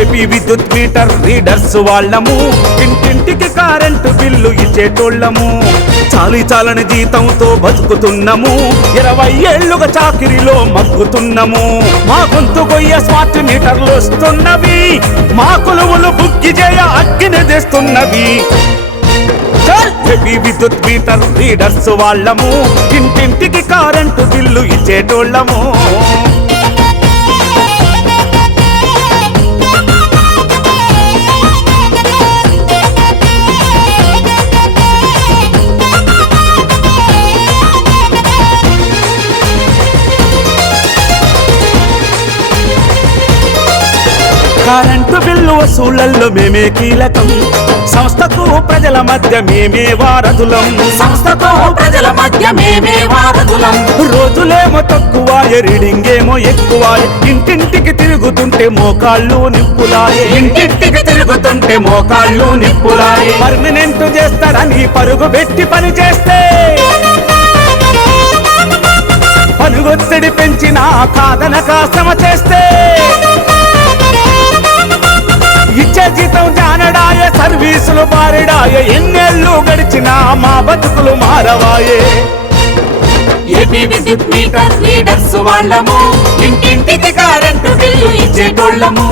AP విద్యుత్ metre readers వాళ్ళము, ఇంటింటికి కరెంటు బిల్లు ఇచ్చేటోళ్ళము. చాలని జీతంతో బతుకుతున్నాము, 20 ఏళ్లుగా చాకిరిలో మగ్గుతున్నాము. మా గొంతు గొయ్య స్మార్ట్ మీటర్లు వస్తున్నవి, మా కొలువులు బుక్కి చేయ అగ్గిని తెస్తున్నవి. ఏపీ విద్యుత్ మీటర్ రీడర్స్ వాళ్ళము, ఇంటింటికి కరెంటు బిల్లు ఇచ్చేటోళ్ళము. కరెంటు బిల్లు వసూళ్లలో మేమే కీలకం, సంస్థకు ప్రజల మధ్య మేమే వారధులం. సంస్థకు ప్రజల మధ్య మేమే వారధులం. రోజులేమో తక్కువాయే, రీడింగ్ ఏమో ఎక్కువాయే, ఇంటింటికి తిరుగుతుంటే మోకాళ్ళు నిప్పులాయే. ఇంటింటికి తిరుగుతుంటే మోకాళ్ళు నిప్పులాయే. పర్మనెంట్ చేస్తారని పరుగు పెట్టి పని చేస్తే, పనుగొత్తిడి పెంచిన కాదనక శ్రమ చేస్తే, ఇచ్చే జీతం జానడాయ, సర్వీసులు బారిడాయ, ఎన్నేళ్ళు గడిచినా మా బతుకులు మారవాయే. ఏపీ విద్యుత్ మీటర్ రీడర్స్ వాళ్ళము, ఇంటింటికి కరెంటు బిల్లు ఇచ్చేటోళ్ళము.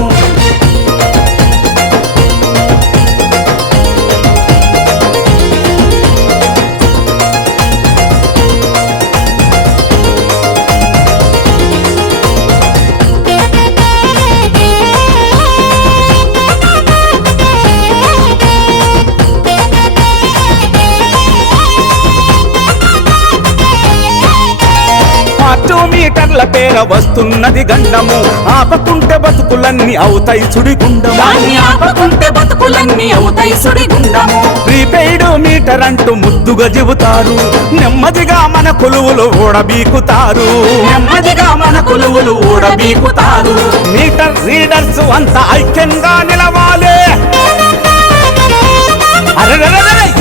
మీటర్ల పేర వస్తున్నది గండము, ఆపకుంటే బతుకులన్నీ అవుతాయి సుడిగుండము. ఆపకుంటే బతుకులన్నీ అవుతాయి సుడిగుండము. ప్రీపెయిడ్ మీటర్ అంటూ ముద్దుగా చెబుతారు, నెమ్మదిగా మన కొలువులు ఊడబీకుతారు. నెమ్మదిగా మన కొలువులు ఊడబీకుతారు. మీటర్ రీడర్స్ అంతా ఐక్యంగా నిలవాలి,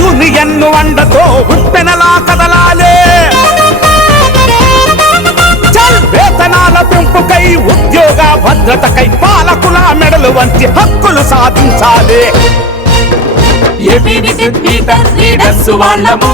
యూనియన్ వండతో ఉప్పెనలా కదలాలే. వేతనాల పెంపుకై, ఉద్యోగ భద్రతకై, పాలకుల మెడలు వంచి హక్కులు సాధించాలి. ఏపీ విద్యుత్ మీటర్ రీడర్స్ వాళ్ళము.